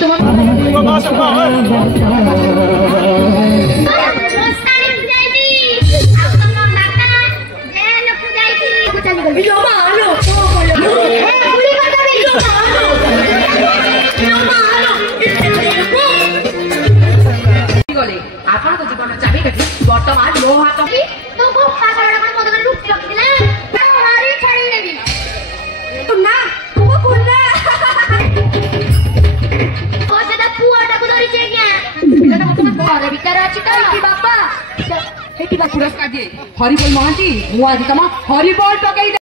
जीवन चाबी काठी बर्तमान मो हाथ पुरस्कार दिए हरिबोल महांती मुआदी तमा हरिबोल टकई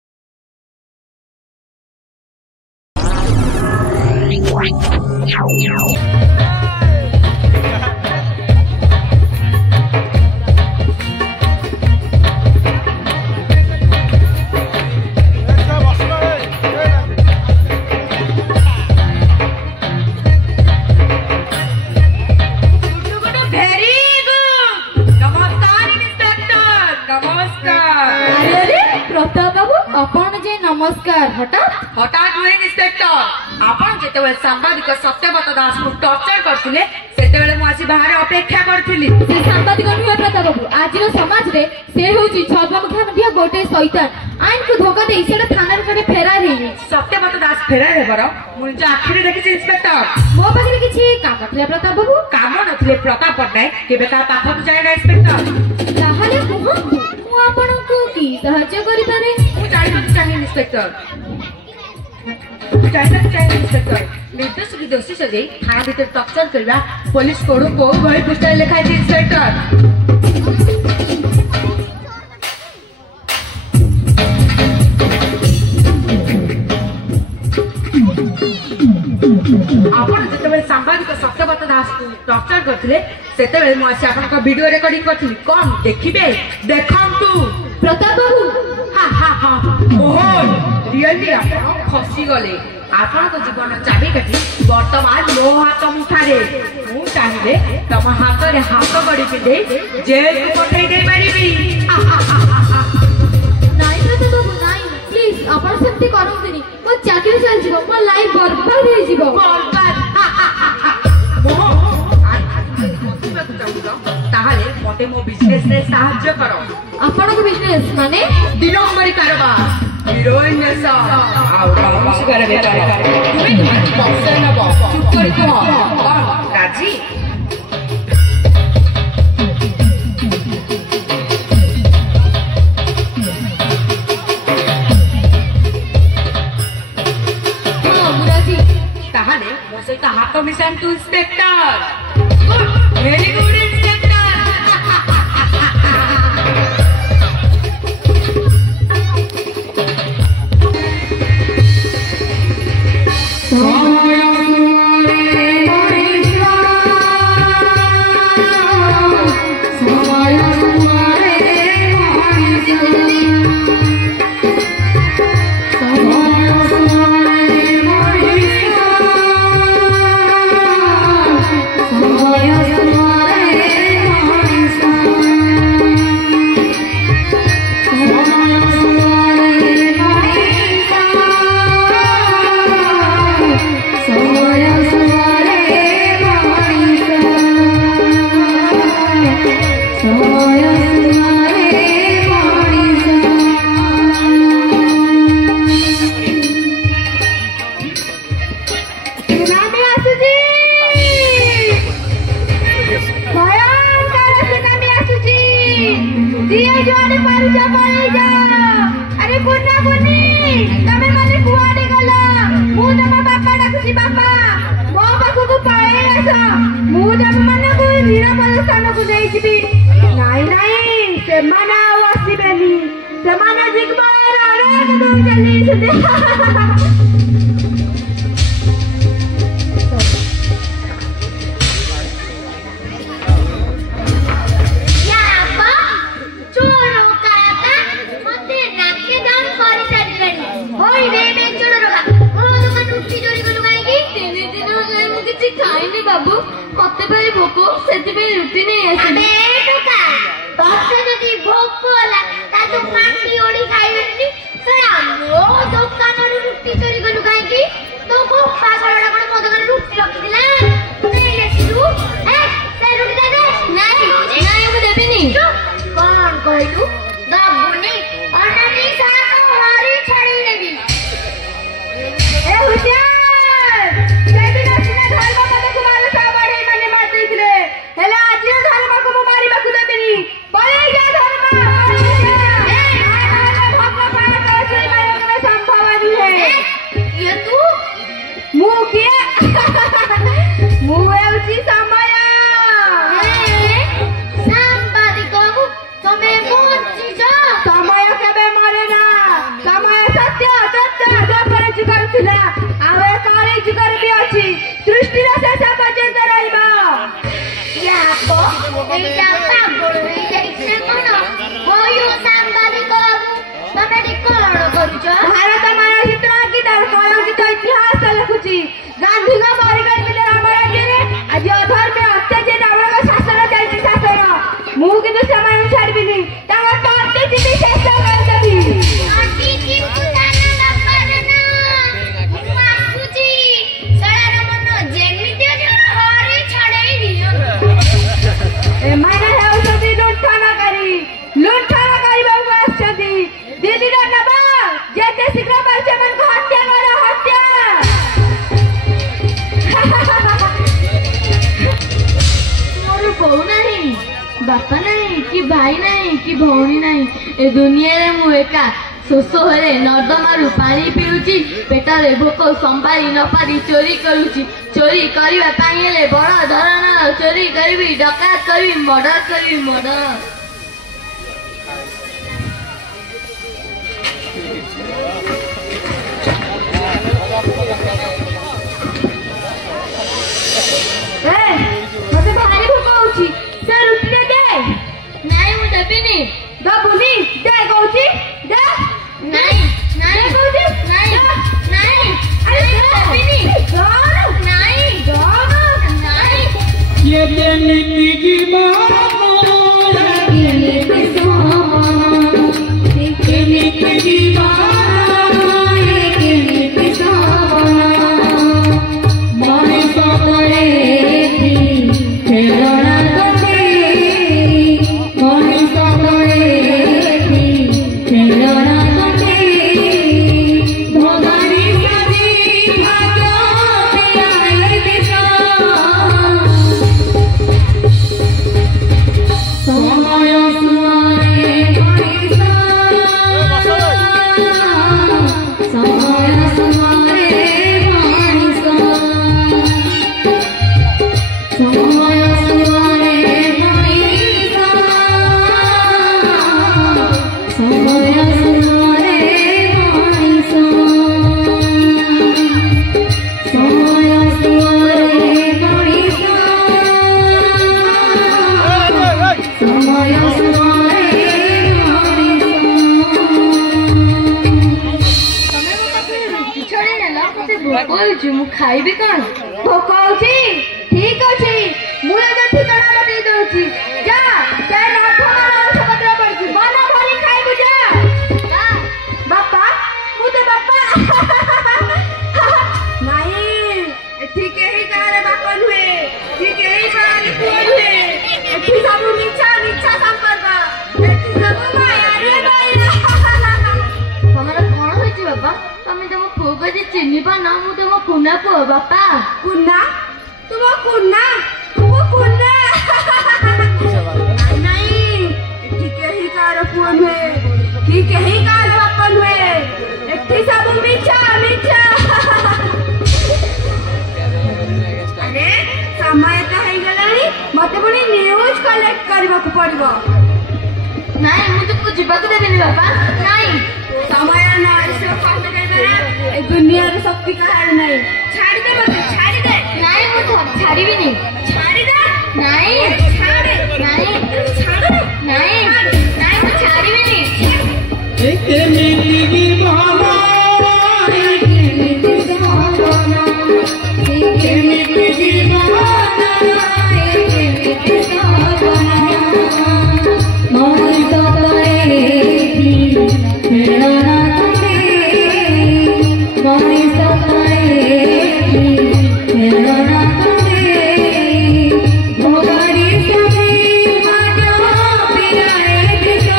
नमस्कार हठात हठात हुए इंस्पेक्टर आपण जेतेबेले सांबादिक सत्यव्रत दास को टॉर्चर करथिले सेतेबेले मु आसी बाहर अपेक्षा करथिली से सांबादिक नुहे प्रताप बाबू आजिर समाज रे से होची छद्ममुखिया गोटे शैतान आइन को धोखा दे सेटा थाना रे फेरार हेनी सत्यव्रत दास फेरार हेबर मु जे आखिरे देखि इंस्पेक्टर मो पाखरे किछि काम नथिले प्रताप बाबू काम नथिले प्रताप पटनायक केबे ता पाखक जाय ना इंस्पेक्टर ताहाले मु आपनको की साहाय्य करि पारे चाहिए इंस्पेक्टर इंस्पेक्टर निर्देश की दोषी सजे थाना भीतर टॉर्चर करवा पुलिस कोड को बही पुस्तक लिखा है इंस्पेक्टर आपण जेतेबेले सांबादिक सत्यव्रत दास को टॉर्चर करथिले सेतेबेले मु आसी आपन को वीडियो रिकॉर्डिंग करथिली कोन देखिबे देखंतु प्रताप बाबू मोहन रियली आपण खसी गले आपण को जीवन चाबी काठी वर्तमान मो हाथ मुठारे मु चाहिले तम हाथ रे हाथ गड़ी के दे जेल को पठै दे परिबी नाइ प्रताप बाबू नाइ प्लीज आपण सेमती करंतनी मो चाकरी चल जीवो मो लाइफ बर्बाद हो जीवो बर्बाद ताहाले मते मो बिजनेस रे सहाय्य करो आपण को बिजनेस माने दिनोमरी कारोबार हीरोइन नसा आउ काउंस करे बेटा तुम्हें तुम्हारी बक्से न बो चुप करी को राजी हां मुराजी ताहाले मो सहित हाथ mission to inspector good very good बाबू मत भोक से रुटी नहीं दुकान रुटी चोरी कलु कहीं तो पागल मो दुकान रुटी रखी कहलु दबुनी अननी साको हरी छड़ी देबी ए हुसियार सेदिन सिना धर्म पद कुमार सा बढे माने मार देथिले हेला आज धर्म को मारी बाकु देबेनी पळे जा धर्म ए भक्त पार करे मारे में संभव नहीं है ये तू मु किए मु हेउची समय सांबादिक को तमे मोची जा समय केबे मरे ना समय सत्य सत्य जपर जुगर थिला आवे काली जुगर भी अछि सृष्टि रा शेष पर्यंत रहइबा या को एटा पागल होई जाइछे कोन होयो सांबादिक बाबू तमे डी कोन करूछ भारत मानचित्र की दर कलंकित इतिहास लिखुची गांधी का मरिगल मिले रामराज्य रे आज अधर्म अत्याचार रावण का शासन जाइछि शासन मु किनु समय छाड़बिनी तांगा करते चिति शेष कर देबी आंटी की पुताना बापाना मासुजी सळार मन जेमिति जण हरी छड़ेई दियो ए माने हेउसती लुंठनकारी बाबू आछती दीदी रा नबा जेते शीघ्र परचे मन को हत्या करो हत्या मोर बहू नहीं बापा नहीं कि भाई नहीं कि भौणी नहीं ए दुनिया रे मु एका शोष हेले नर्दमारू पानी पिउची पेटरे भोक संभाली न पारी चोरी करूची चोरी करबा पाई हेले बड़ धरणर चोरी करबी डकायत करबी मर्डर ए मते भारी भूख होची से रुटी दे नहीं मु देबिनी दबुनी दे गौची दे नहीं दे गौची नहीं नहीं अरे देबिनी गाना नहीं गाना नहीं ये नीति की बात नीति की बात माने सकले खेलना करते माने सकले खेलना करते भगानी सजी भाग्य पियाए दिशा समय सुमारे मनीषा समय सुमारे मनीषा समय सुमारे मनीषा समय सुमारे मनीषा समय सुमारे मनीषा समय सुमारे तमे मते पिछड़े नेला मते भोक होइछु मु खाइबी कोन भूख होची ठीक अछि मु ए ठिकाना मते दउची जा से नाथ मारा समुद्र पड़ची मना भरी खाइ बुझा जा बापा मु तो बापा नहीं ठीक ही कारे बापा हुए ठीक ही कारे हुए एठी सब मिछा संपर्क एठी सब माया रे माया तमरा कोन होइछि बाबा तमे तम पुओ जे चिन्हि पा ना मु तम कुना पुओ बापा कुन्ना तुम कुन्ना नहीं ठीक ही कार पुअन हुए ठीक ही कार अपन हुए एठी सब मिछा अरे समय तो है गलानी मते पुणी न्यूज कलेक्ट करबा को पड़बो नहीं मु तो कुछ बात देबेनी बापा नहीं समय ना ऐसे काम करबा ए दुनिया रे शक्ति कहार नहीं छाड़ी दे मते छाड़ी दे नहीं मु छाड़ीबी नहीं छाड़ी दे नहीं छाड़े नहीं छाड़े नहीं नहीं मु छाड़ीबी नहीं एक नीति की भावना एक नीति की भावना एक नीति की भावना एक नीति की भावना माने सकले खेलना करते माने सकले खेलना करते भगारी सभी भाग्य पियाए दिशा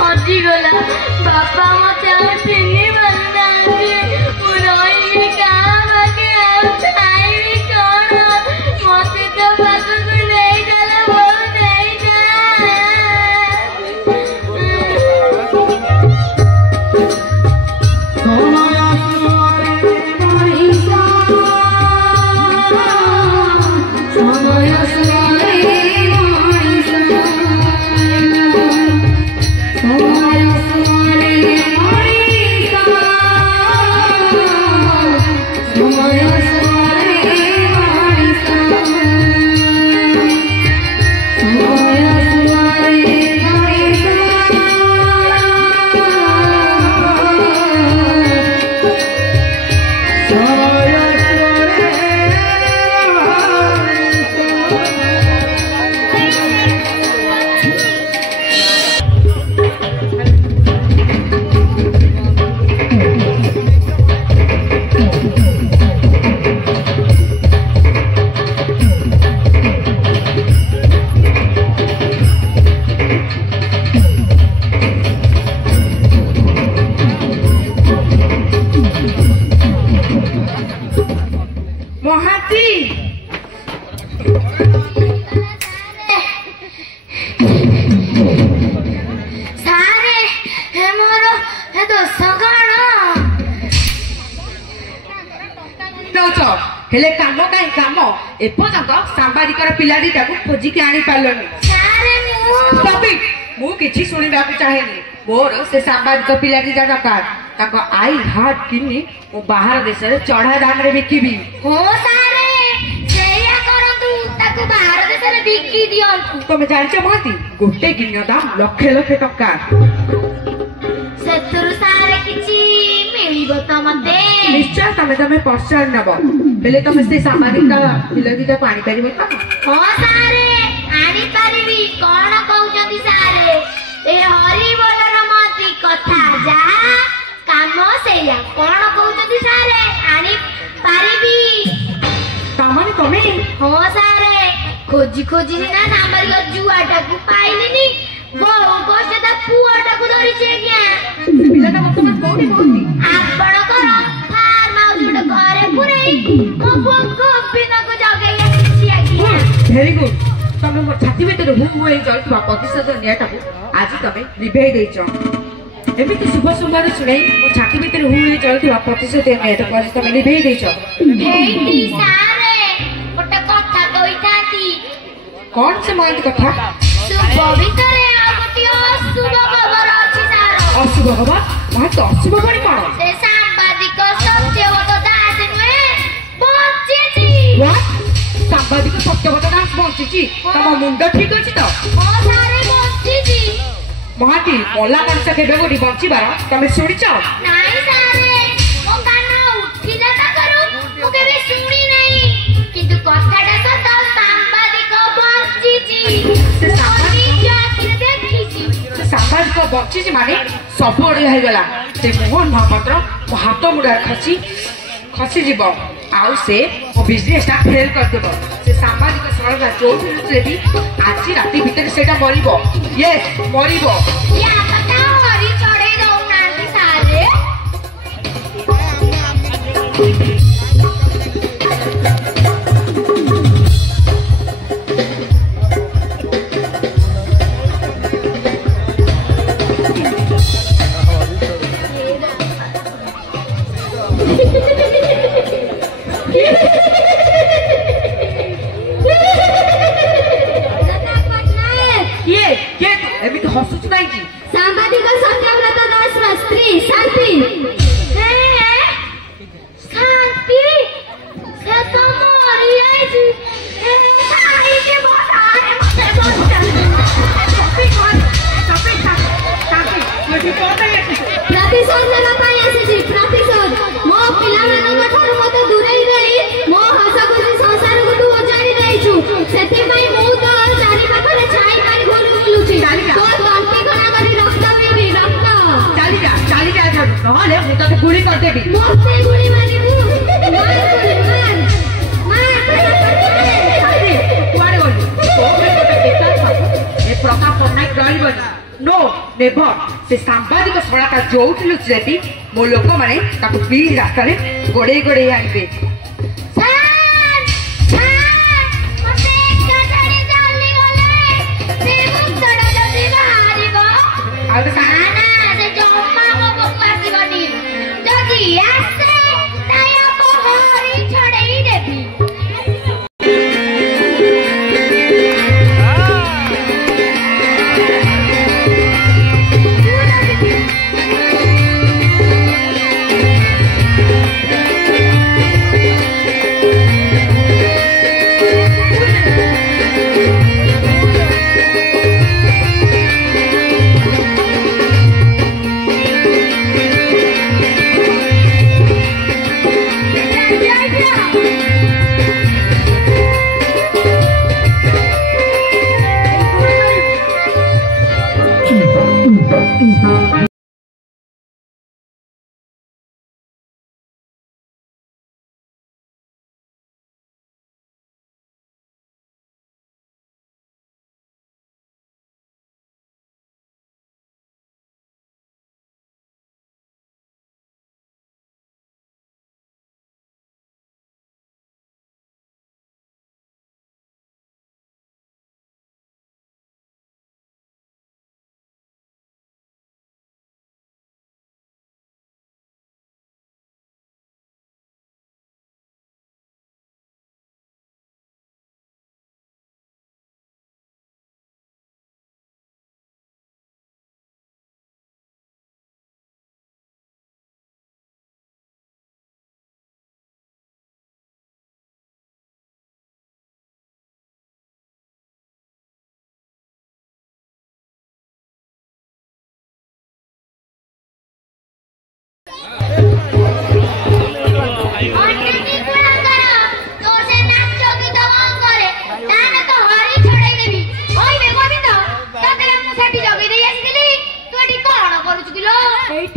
ହଜିଗଲା। ବାପା ମତେ ଆଉ ଚିହ୍ନି ପାରୁନାହାନ୍ତି। ମୁଁ ରହିବି କାହା ପାଖେ ଆଉ ଖାଇବି କଣ? ମତେ ତ ପାଖକୁ ନେଇଗଲା ବୋଉ ନେଇଯା। ମହାନ୍ତି ସାରେ ହେ ମୋର ହେ ଦୋଷ କଣ? ଦଉଛ ହେଲେ କାମ କାହିଁ କାମ ଏପର୍ଯ୍ୟନ୍ତ ସାମ୍ବାଦିକର ପିଲାଟିଟାକୁ ଖୋଜିକି ଆଣି ପାରିଲନି। ସାରେ ମୁଁ କିଛି ଶୁଣିବାକୁ ଚାହେଁନି। ମୋର ସେ ସାମ୍ବାଦିକ ପିଲାଟିଟା ଦରକାର। ତାଙ୍କ ଆଇ ହାର୍ଟ କିଡନୀ ମୁଁ ବାହାର ଦେଶରେ ଚଢା ଦାମରେ ବିକିବି। ହଁ ସାରେ ସେଇଆ କରନ୍ତୁ। ତାକୁ ବାହାର ଦେଶରେ ବିକି ଦିଅନ୍ତୁ। ତମେ ଜାଣିଛ ମହାନ୍ତି ଗୋଟେ କିଡନୀର ଦାମ ଲକ୍ଷ ଲକ୍ଷ ଟଙ୍କା। ସେଥିରୁ ସାରେ କିଛି ମିଳିବ ତ ମତେ? ନିଶ୍ଚୟ ତମେ ପଶ୍ଚାତ ନେବ। ହେଲେ ତମେ ସେ ସାମ୍ବାଦିକ ପିଲାଟିଟାକୁ ଆଣିପାରିବ ତ? ହଁ ସାରେ ଆଣିପାରିବି। କଣ କହୁଛନ୍ତି ସାରେ? ଏ ହରିବୋଲର ମତି କଥା ଯାହା କାମ ସେଇଆ। କଣ କହୁଛନ୍ତି ସାରେ? ଆଣିପାରିବି। ତାମାନେ ତମେ? ହଁ ସାରେ ଖୋଜି ଖୋଜି ସିନା ସାମ୍ବାଦିକ ଜୁଆଟାକୁ ପାଇଲିନି। ବୋଉଙ୍କ ସେ ତା ପୁଅଟାକୁ ଧରିଛି ଆଜ୍ଞା। ପିଲାଟା ବର୍ତ୍ତମାନ କୋଉଠି ପହଞ୍ଚି? ଆପଣଙ୍କର ଫାର୍ମ ହାଉସ ଗୋଟେ ଘରେ ପୁରେଇ ମୋ ପୁଅକୁ ବିନକୁ ଜଗେଇ ଆସିଛି ଆଜ୍ଞା। Very good. ତମେ ମୋ ଛାତି ଭିତରେ ହୁ ହୁ ହେଇ ଯାଉଥିବା ପ୍ରତିଶୋଧ ନିଆଁଟାକୁ ଆଜି ତମେ ଲିଭେଇ ଦେଇଛ। ଏମିତି ଶୁଭ ସୁନ୍ଦର ଶୁଣେଇ ମୋ ଛାତି ଭିତରେ ହୁ ହେଇ ଯାଉଥିବା ପ୍ରତିଶୋଧ ନିଆଁଟାକୁ ଆଜି ତମେ ଲିଭେଇ ଦେଇଛ। ହେଇଟି ସାରେ ଗୋଟେ କଥା କହିଥାନ୍ତି। କଣ ସେ ମହାନ୍ତି କଥା? ଶୁଭ ଭିତରେ ଆଉ ଗୋଟିଏ ଅଶୁଭ ଖବର ଅଛି ସାର। ଅଶୁଭ ଖବର? ମହାନ୍ତି ଅଶୁଭ ଭଳି କଣ? ସେ ସାମ୍ବାଦିକ ସତ୍ୟବ୍ରତ ଦାସ ନୁହେଁ ବଞ୍ଚିଛି। ସାମ୍ବାଦିକ ସତ୍ୟବ୍ରତ ଦାସ ବଞ୍ଚିଛି? ତମ ମୁଣ୍ଡ ଠିକ ଅଛି ତ? ହଁ ସାରେ ବଞ୍ଚିଛି। ମହାନ୍ତି ମଲା ମଣିଷ କେବେ କୋଉଠି ବଞ୍ଚିବାର ତମେ ଶୁଣିଛ? ନାଇଁ ସାରେ ମୋ କାନ ଉଠିଲା ତାକରୁ ମୁଁ କେବେ ଶୁଣି ନାହିଁ। କିନ୍ତୁ କଥାଟା ସତ। ସାମ୍ବାଦିକ ବଞ୍ଚିଛି। ମୁଁ ନିଜ ଆଖିରେ ଦେଖିଛି। ସେ ସାମ୍ବାଦିକ ବଞ୍ଚିଛି ମାନେ ସବୁ ଅଡିଆ ହେଇଗଲା। ସେ ମୋହନ ମହାପାତ୍ର ମୋ ହାତ ମୁଣ୍ଡରେ ଖସିଯିବ। ଆଉ ସେ ମୋ ବିଜନେସଟା ଫେଲ୍ କରିଦେବ। ସେ ସାମ୍ବାଦିକ ସରକାର ଯୋଉଠି ଥିଲେ ବି ଆଜି ରାତି ଭିତରେ ସେଇଟା ମରିବ। ୟେସ୍ ମରିବ। ୟା କଥା ହରି ଚଢେଇ ଦଉନାହାନ୍ତି ସାରେ। ଏମିତି ହସୁଛୁ କାହିଁକି? ସାମ୍ବାଦିକ ସତ୍ୟବ୍ରତ ଦାସର ସ୍ତ୍ରୀ ଶାନ୍ତି। ଶାନ୍ତି ସେ ତ ମରିଯାଇଛି। ପ୍ରତିଶୋଧ ନେବା ପାଇଁ ଆସିଛି। ପ୍ରତିଶୋଧ ମୋ ପିଲାମାନଙ୍କ ଠାରୁ ମତେ ଦୂରେଇ ଦେଇ ମୋ ହସ ଖୁସି ସଂସାରକୁ ତୁ ଉଜାଡ଼ି ଦେଇଛୁ। ସେଥିପାଇଁ ମୁଁ ତ ଚାରି ପାଖରେ ଛାଇ ମାରି ବୁଲୁଛି। ତୋ ତଣ୍ଟି କଣା କରି ରକ୍ତ ପିଇବି। ରକ୍ତ ଚାଲିଯା ନହେଲେ ମୁଁ ତତେ ଗୁଳି କରିଦେବି। ମୋତେ ଗୁଳି ମାରିବୁ? କୁଆଡେ ଗଲୁ? ଏ ପ୍ରତାପ ପଟ୍ଟନାୟକ ରହିବନି। नो ନେଭର ସେ ସାମ୍ବାଦିକ ଶଳାଟା ଯୋଉଠି ଲୁଚି ଦେବି ମୋ ଲୋକମାନେ ତାକୁ ପିଇ ରାସ୍ତାରେ ଗୋଡେଇ ଗୋଡେଇ ଆଣିବେ।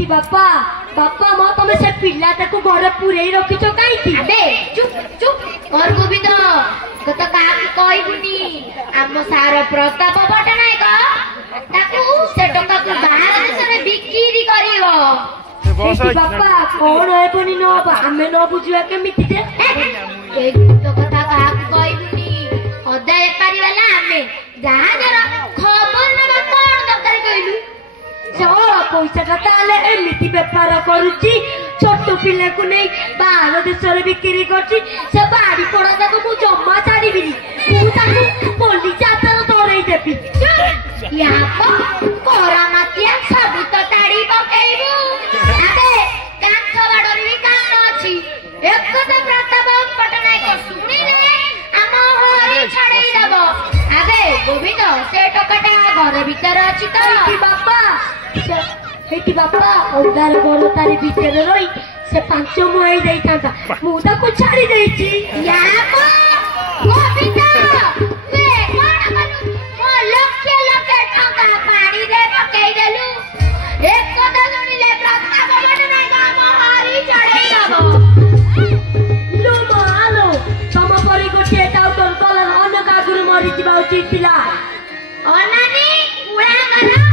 बापा बापा मो तुम से पिला ताको घर पुरे रखिछ काईकी बे चुप चुप कर गोविंद तो का कहबुनी आम सार प्रताप पटनायक ताको से टका को बाहर देश रे बिक्री करिवो बापा कोन हेबनी न आमे न बुझिया केमिति जे ए तो कथा का कहबुनी अदा बेपारी वाला आमे जहाजर खबर न कोन दरकार कहलु पैसा ताले एमती बेपार करुची छोट पिला को नहीं बाहर देश में बिक्री करची से बाड़ी पड़ा तक मु जम्मा छाड़ीबिनी मु ताकू पुलिस हाथ धरई देबी यहाँ को कोरा मातिया सब तो ताड़ी पकेइबू अबे कांथ बाडरी भी कान अछि एक तो प्रताप पटनायक सुनी ने हम हरी छाड़ई देबो अबे गोविंद से टकाटा घर भीतर अछि तो बापा हेटी बापा औदार घर तारी भीतर रही से 5 मुआई देई थांता मुदा को छाड़ी देइची या को गोविंद ते कोन कनु मो लक्ष टका पानी दे पकई देलु एक कथा सुनिले प्रताप बटनाय गाम हारी चढ़ई दबो लो मालो तम परी गोटे टाउटर कलर अन कागुर मरि जिबा उचित थिला अनानी उड़ा करा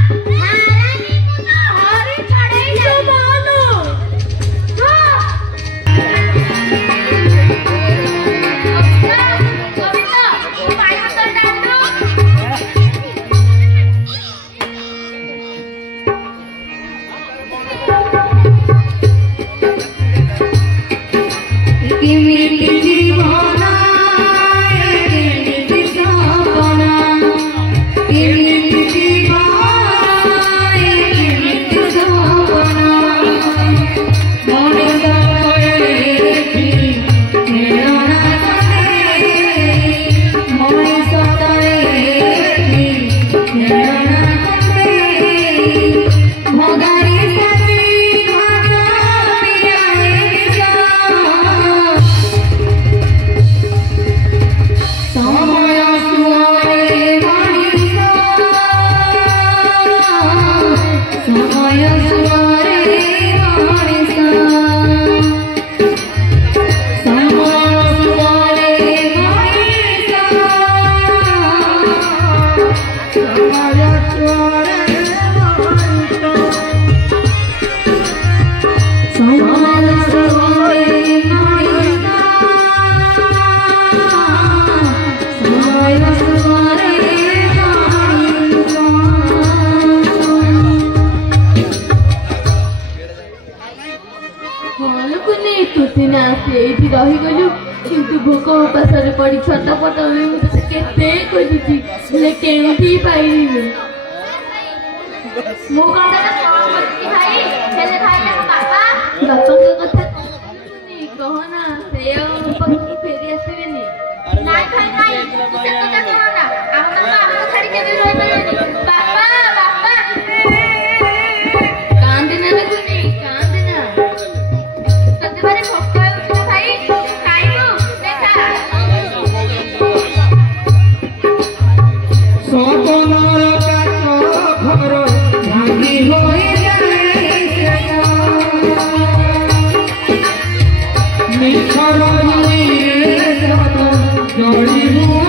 जीवना भोक उपासरे पड़ी छटपट हुए मुझे केते खोजुची ले केउठी पाइनी मु कंदा तो कौन करती भाई हेले भाई ना बापा बापा का कथा कहो ना से पक्की फेरी आसीबेनी नाइ भाई नाइ तू से कथा कहो ना हम छाड़ी के भी रह पारेनी बापा बापा कांदे ना कुनी कांदे ना तते बारे भोक होउछ ना भाई खाइबो देखा सपनार काच घर भांगी होई जाए निखर जड़ी हुई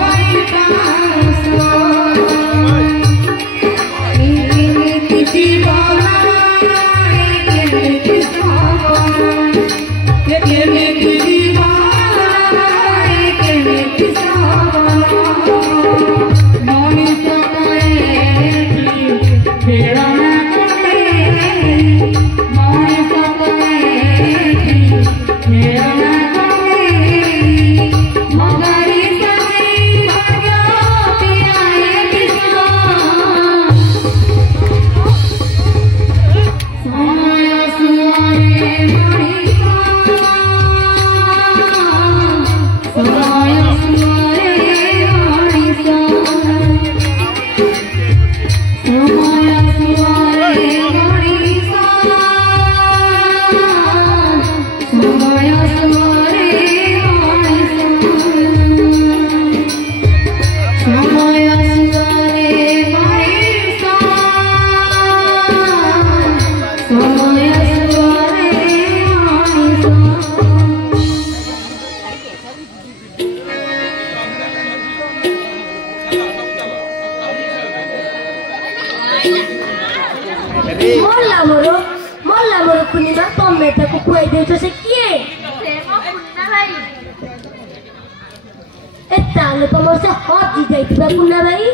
मोल्ला मोर कुनिमा तमे ताको खुआई देउछ से किए से मो कुन्ना भाई ए ताले तमर से हट जाइतबा कुन्ना भाई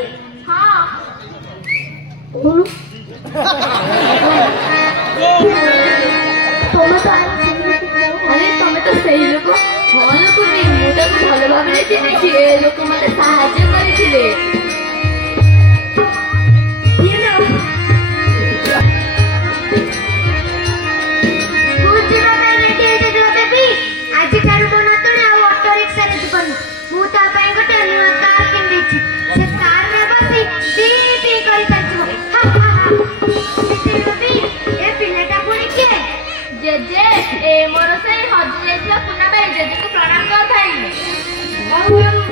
हां बोलू तमे तो अरे तमे तो सही लोक भल कुनी मुटा को भल भाबरे चिनी छी ए लोक मते सहाय्य करिथिले जेजे ए मोर से हज जाइला कुना भाई जेजे को प्रणाम कर भाई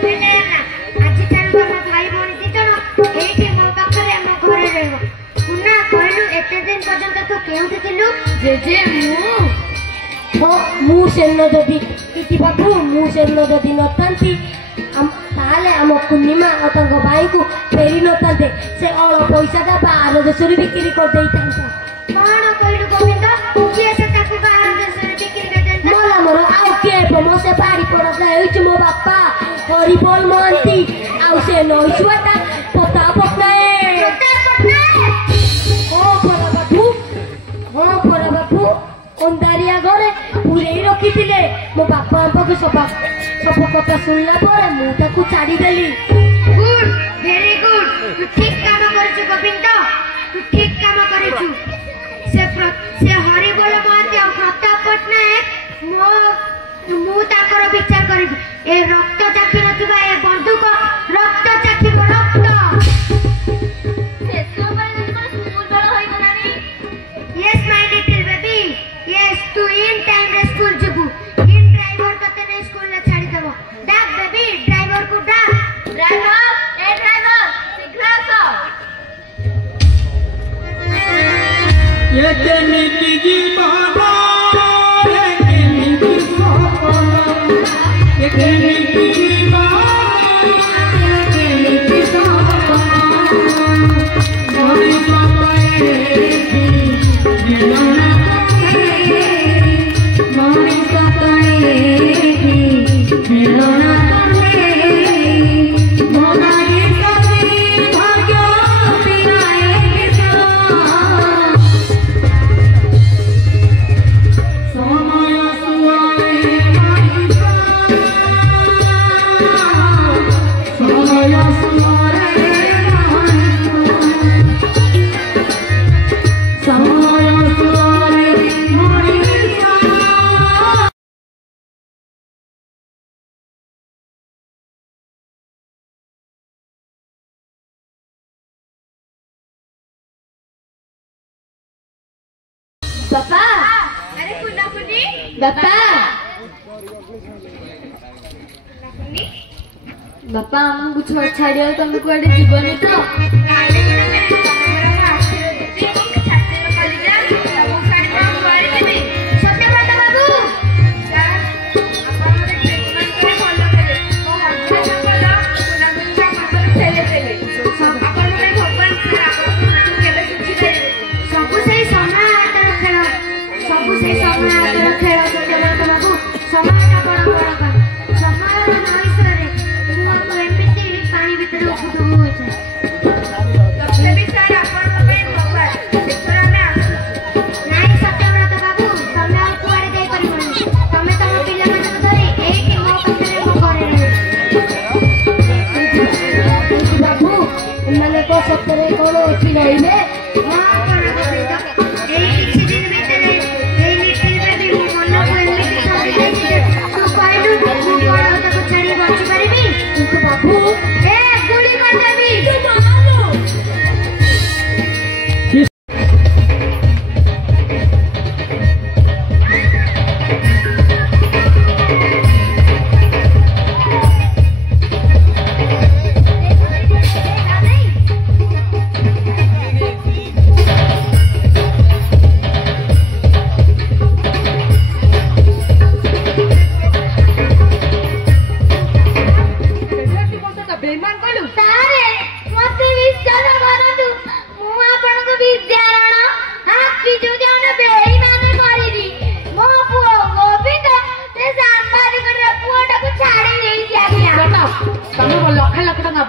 भेले ना आज चालू हम भाई भौणी दी जण एठी मो पाखरे मो घरे रहबो कुना कहलु एते दिन पर्यंत तू केउठी थिलु जेजे मु सेन जदि किति बाबू मु सेन जदि नतांती ताले आम कुनिमा अतंग भाई को फेरी नतांते से अल पैसा बाहर देश बिक्री कर देता कौन कहलु गोविंद किए से ताकू बाहर देश रे बिक्री कर देता मोला मोर आउ के मो से बारी पड़ता है मो बापा हरिबोल महंती आउ से नईसुआटा पता पटनायक हाँ परा बाबू अंधारिया घरे पूरे रखी मो बापा को सब कथा शुणला मुझे छाड़देली गुड वेरी गुड तू ठीक काम करछु गोविंद तू ठीक काम करछु से हरिबोल महंती और प्रताप पटनायक मु ताकर विचार करिबी ए रक्त चाखी नथिबा ए बंदूक रक्त चाखी रक्त Yes, my little baby. Yes, तू इन टाइम रे स्कूल जबू इन ड्राइवर तते ने स्कूल ले छाड़ी देबो डाक बेबी ड्राइवर को डाक ड्राइवर ए ड्राइवर शीघ्र आसो ये तेनी जीवन ये तेनी सपना ये तेनी जीवन ये तेनी सपना मोरी सपने जीवन मोरी सपने जीवन मोनाई सपने भाग्य पिराए समय सुआए ବାପା ଆରେ କୁନାକୁନି ବାପା ବାପା ଆମକୁ ଛାଡିବାକୁ ତମେ କୁଆଡେ ଯିବନି ତ? ସତରେ କଣ ଅଛି ରହିଲେ?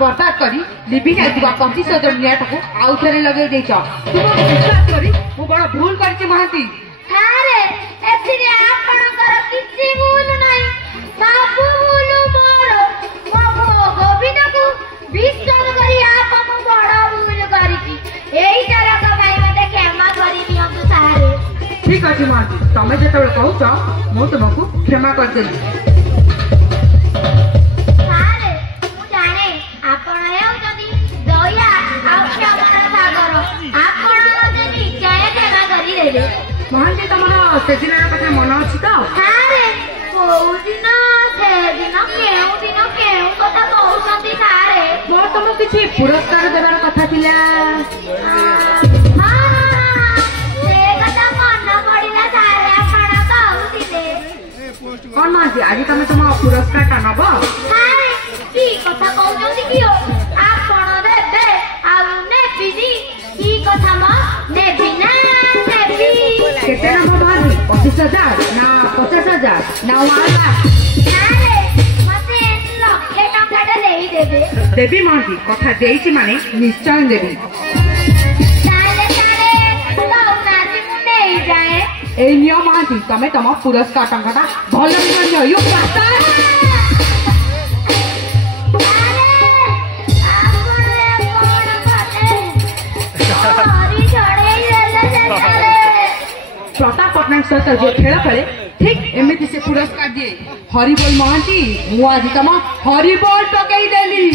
बर्बाद करी लिविंग आइथिबा 25,000 नियाटको आउ थरे लगे देछ तुम विश्वास करी मु बड़ भूल करछि महांती हारे एथिरे आपणकर किछि भूल नाही सब भूल मोर मो गोविंदको विश्वास करी आप मु बड़ भूल करिछि एई तरक भाई मते क्षमा करी दियंतु सारे ठीक अछि महांती तमे जेतबे कहउछ मु तुमको क्षमा कर देली महांती तमर से दिन कथा मन अछि त हारे कोउ दिन से दिन केउ कथा कहउछंती सारे मोर तुम किछि पुरस्कार देबार कथा थिला हां से कथा मन पडिला सारे आपण कहउथिले कोन महांती आज तमे तुम पुरस्कार ता नब हारे की कथा कहउछंती कियो आपण देबे आ नेबिनी की कथा म नेबिना केते नब महांती 25,000 ना 50,000 ना 1 लाख मते लक्षे टंका देई देबे देवी महांती कथा देइछि माने निश्चय देवी ताले लौनाती मु नेई जाए ए नियम महांती तमे तम पुरस्कार टंकाटा भल नियो यो पाता प्रताप पटनायक सहित जो खेल खेले ठीक एमती से पुरस्कार दिए हरिबोल महांती मु आज तम हरिबोल पकई देली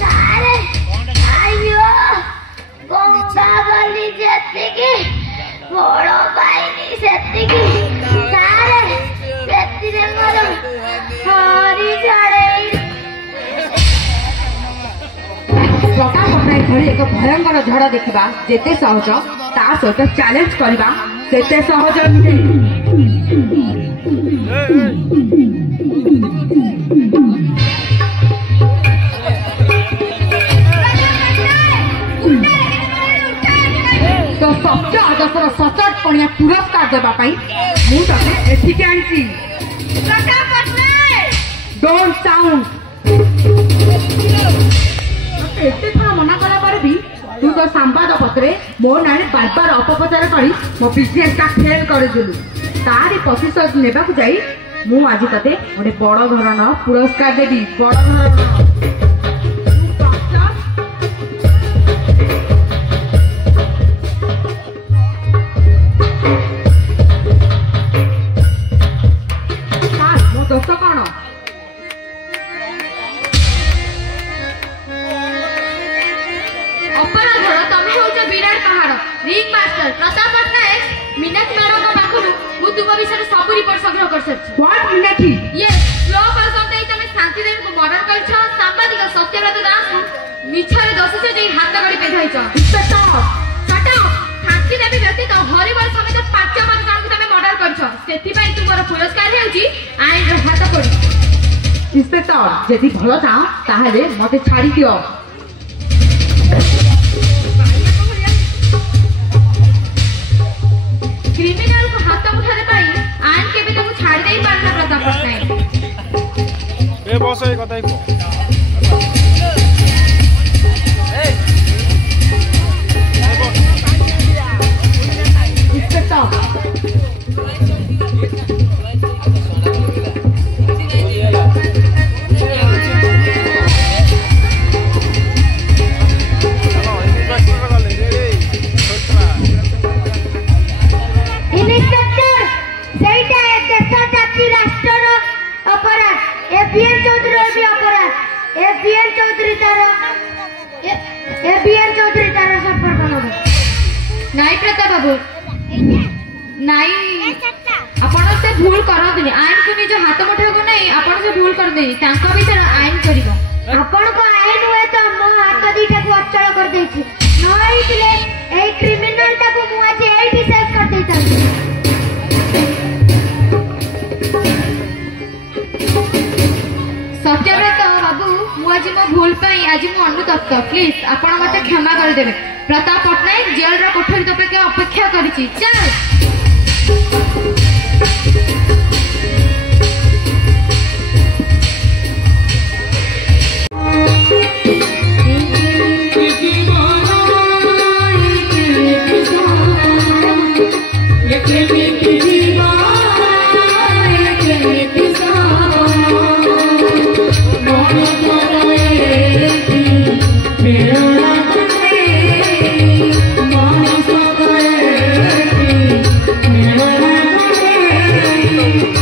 सारे आयो गंगा गली जेतिकी बड़ पाइनी सेतिकी सारे सेति रे मोर हरि जड़ेई प्रताप पटनायक भली एक भयंकर झड़ देखा जेते सहज ता सहित चैलेंज करबा सेते सहज नुहे तो सत्य आदर्शर सचट पणिया पुरस्कार देबा पई मु तते एथिके आनछि प्रताप पटनायक डोंट साउंड एते थोड़ा मना कला पर भी तू तो संवाद पत्रे मो नानी बार बार अपप्रचार करी मो बिजनेस का फेल कर दिलु तारी प्रतिशत नेबा को जाई मु आज तते गोटे बड़ धरण पुरस्कार देबी बड़ धरण मो दोस्त कौन अपराधर तमे होच सब रिपोर्ट संग्रह कर सकछ। व्हाट मीनाक्षी? ये लो पर्सन देई तमे शांति देवी को मर्डर करछ, सांबादिक सत्यव्रत दास को मिछरे दोषी से जेई हाथ गड़ी पेधाइछ। इंस्पेक्टर शाट अप। शांति देवी व्यतीत हरिबल समेत 5 जन को तमे मर्डर करछ। सेति पई तुमर पुरस्कार हेउची आइन रो हाथ पड़ी। इंस्पेक्टर जदि भलो चाहो ताहले मते छाड़ी दियो। क्रिमिनल को हाथ मुठारे पाई आइन के भी तुम छाड़ देई पारना प्रताप पटनायक। ए बस ए कतै को ইন্সপেক্টর সেইটা দেশ জাতি রাষ্ট্রর অপরাধ এবিএন চৌধুরীর বি অপরাধ এবিএন চৌধুরী তার সম্পর্ক নবে ନାଇଁ ପ୍ରତାପ ବାବୁ ନାଇଁ ଆପଣ ସେ ଭୁଲ କରନ୍ତୁନି ଆଇନକୁ ନିଜ ହାତ ମୁଠାକୁ ନେଇ ଆପଣ ସେ ଭୁଲ କରନ୍ତୁନି ତାଙ୍କ ଭିତରେ ଆଇନ କରିବ। ଆପଣଙ୍କ ଆଇନ ହୁଏ ତ ମୋ ହାତ ଦିଟାକୁ ଅଚଳ କରିଦେଇଛି ନ ହେଇଥିଲେ ଏଇ କ୍ରିମିନାଲଟାକୁ ମୁଁ ଆଜି ଏଇଠି ସେଭ୍ କରିଦେଇଥାନ୍ତି। ସତ୍ୟବ୍ରତ ବାବୁ ମୁଁ ଆଜି ମୋ ଭୁଲ ପାଇଁ ଆଜି ମୁଁ ଅନୁତପ୍ତ ପ୍ଲିଜ ଆପଣ ମତେ କ୍ଷମା କରିଦେବେ। ପ୍ରତାପ ପଟ୍ଟନାୟକ ଜେଲର କୋଠରୀ ତୋ ପାଇଁ ଅପେକ୍ଷା କରିଛି ଚାଲ। Thank you.